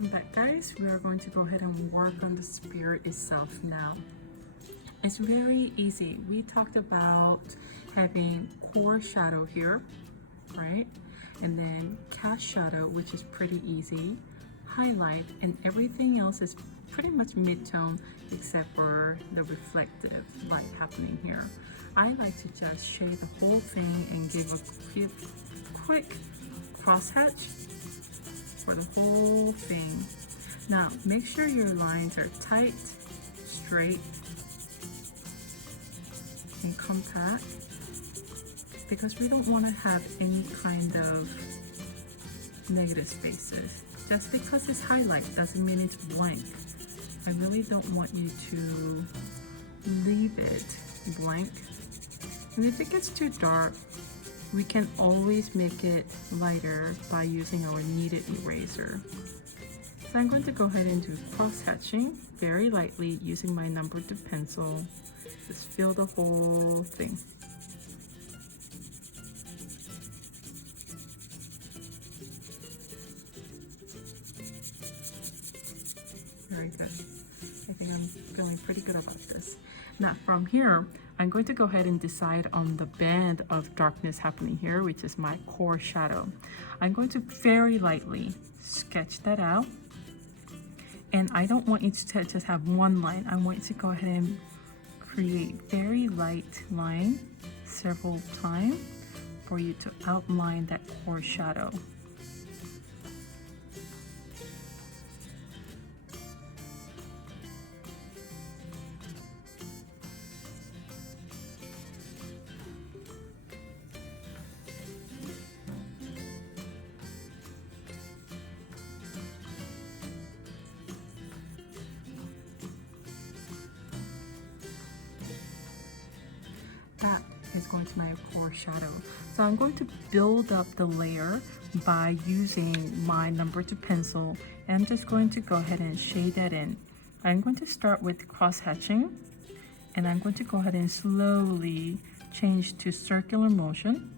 Welcome back, guys. We are going to go ahead and work on the spear itself now. It's very easy. We talked about having core shadow here, right? And then cast shadow, which is pretty easy, highlight, and everything else is pretty much mid-tone except for the reflective light happening here. I like to just shade the whole thing and give a quick crosshatch for the whole thing. Now make sure your lines are tight, straight, and compact, because we don't want to have any kind of negative spaces. Just because it's highlight doesn't mean it's blank. I really don't want you to leave it blank. And if it gets too dark, we can always make it lighter by using our kneaded eraser. So I'm going to go ahead and do cross hatching very lightly using my number 2 pencil. Just fill the whole thing. Very good. I think I'm feeling pretty good about this. Now from here, I'm going to go ahead and decide on the band of darkness happening here, which is my core shadow. I'm going to very lightly sketch that out. And I don't want you to just have one line. I want you to go ahead and create very light line several times for you to outline that core shadow. That is going to my core shadow. So I'm going to build up the layer by using my number 2 pencil, and I'm just going to go ahead and shade that in. I'm going to start with cross hatching, and I'm going to go ahead and slowly change to circular motion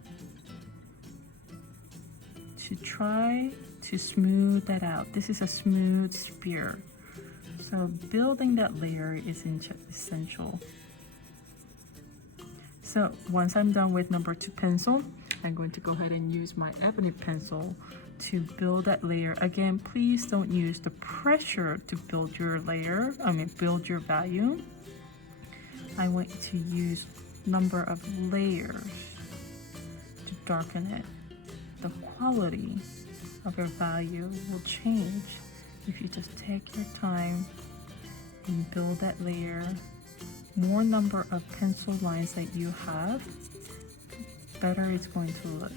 to try to smooth that out. This is a smooth spear, so building that layer is essential. So once I'm done with number 2 pencil, I'm going to go ahead and use my ebony pencil to build that layer. Again, please don't use the pressure to build your layer, build your value. I want you to use number of layers to darken it. The quality of your value will change if you just take your time and build that layer. More number of pencil lines that you have, better it's going to look.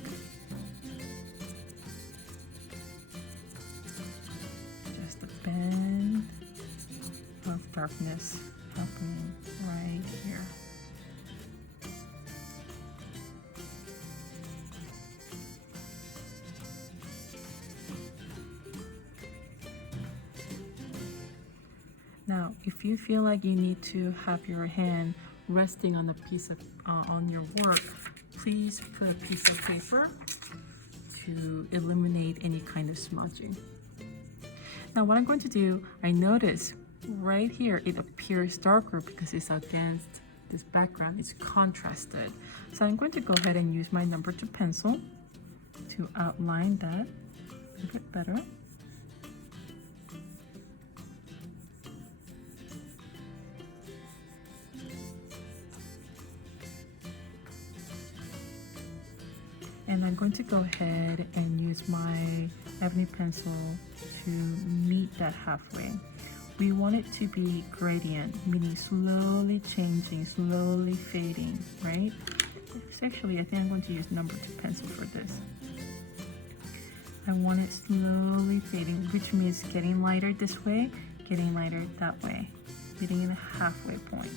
Just a band of darkness happening right here. Now, if you feel like you need to have your hand resting on a piece of on your work, please put a piece of paper to eliminate any kind of smudging. Now, what I'm going to do, I notice right here it appears darker because it's against this background. It's contrasted. So I'm going to go ahead and use my number 2 pencil to outline that a bit better. And I'm going to go ahead and use my ebony pencil to meet that halfway. We want it to be gradient, meaning slowly changing, slowly fading, right? Actually, I think I'm going to use number 2 pencil for this. I want it slowly fading, which means getting lighter this way, getting lighter that way, getting a halfway point.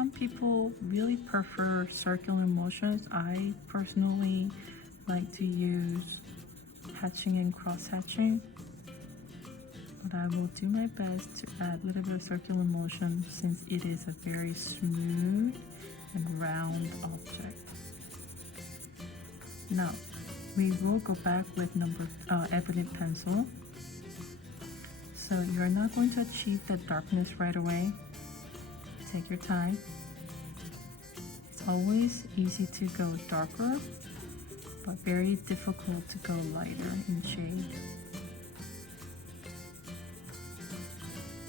some people really prefer circular motions. I personally like to use hatching and cross hatching, but I will do my best to add a little bit of circular motion since it is a very smooth and round object. Now we will go back with Ebonite pencil. So you're not going to achieve the darkness right away. Take your time. It's always easy to go darker, but very difficult to go lighter in shade.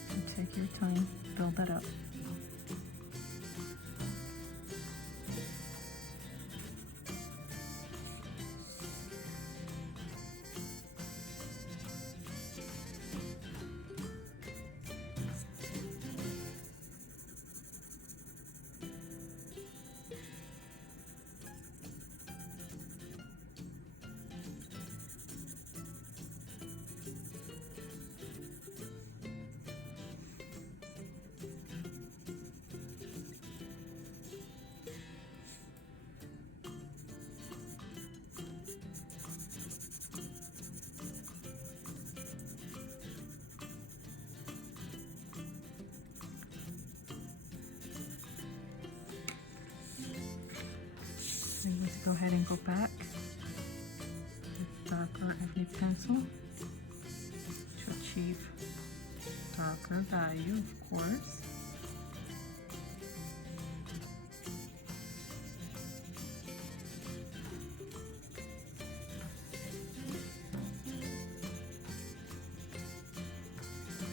So take your time, build that up. I'm going to go ahead and go back with darker Ebonite pencil to achieve darker value, of course.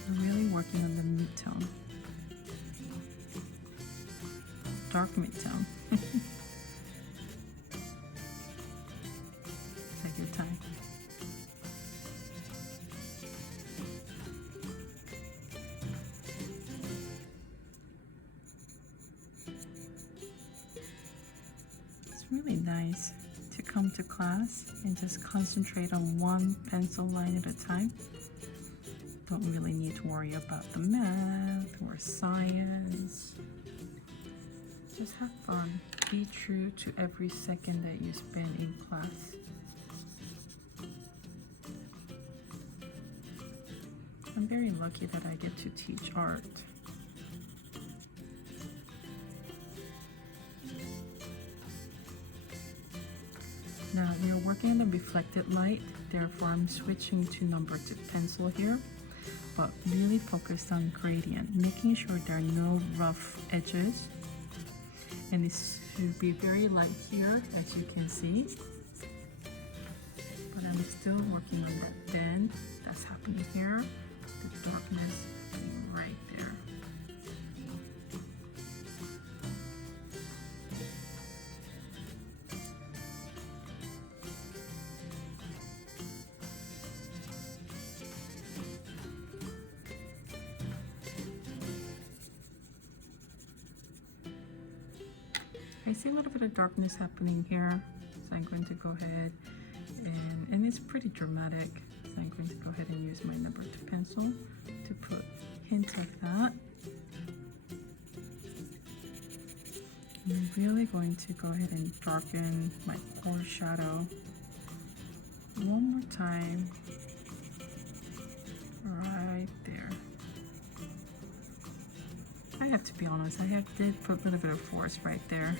I'm really working on the mid-tone, dark mid-tone. Take your time. It's really nice to come to class and just concentrate on one pencil line at a time. Don't really need to worry about the math or science. Just have fun. Be true to every second that you spend in class. I'm very lucky that I get to teach art. Now we are working on the reflected light, therefore I'm switching to number 2 pencil here, but really focused on gradient, making sure there are no rough edges. And it should be very light here, as you can see. But I'm still working on that bend that's happening here, the darkness happening right there. I see a little bit of darkness happening here, so I'm going to go ahead and it's pretty dramatic. So I'm going to go ahead and use my number 2 pencil to put hints of that. And I'm really going to go ahead and darken my core shadow one more time, right there. I have to be honest, I did put a little bit of force right there.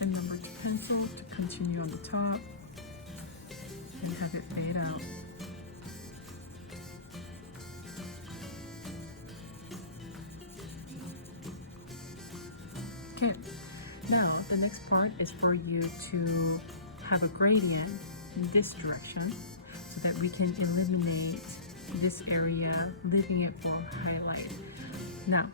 And number 2 pencil to continue on the top and have it fade out. Okay, now the next part is for you to have a gradient in this direction so that we can eliminate this area, leaving it for highlight. Now,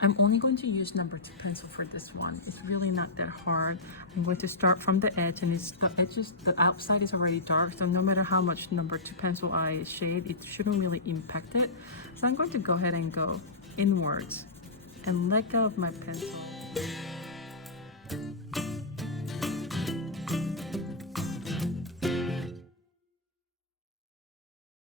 I'm only going to use number 2 pencil for this one. It's really not that hard. I'm going to start from the edge, and the outside is already dark, so no matter how much number 2 pencil I shade, it shouldn't really impact it. So I'm going to go ahead and go inwards and let go of my pencil.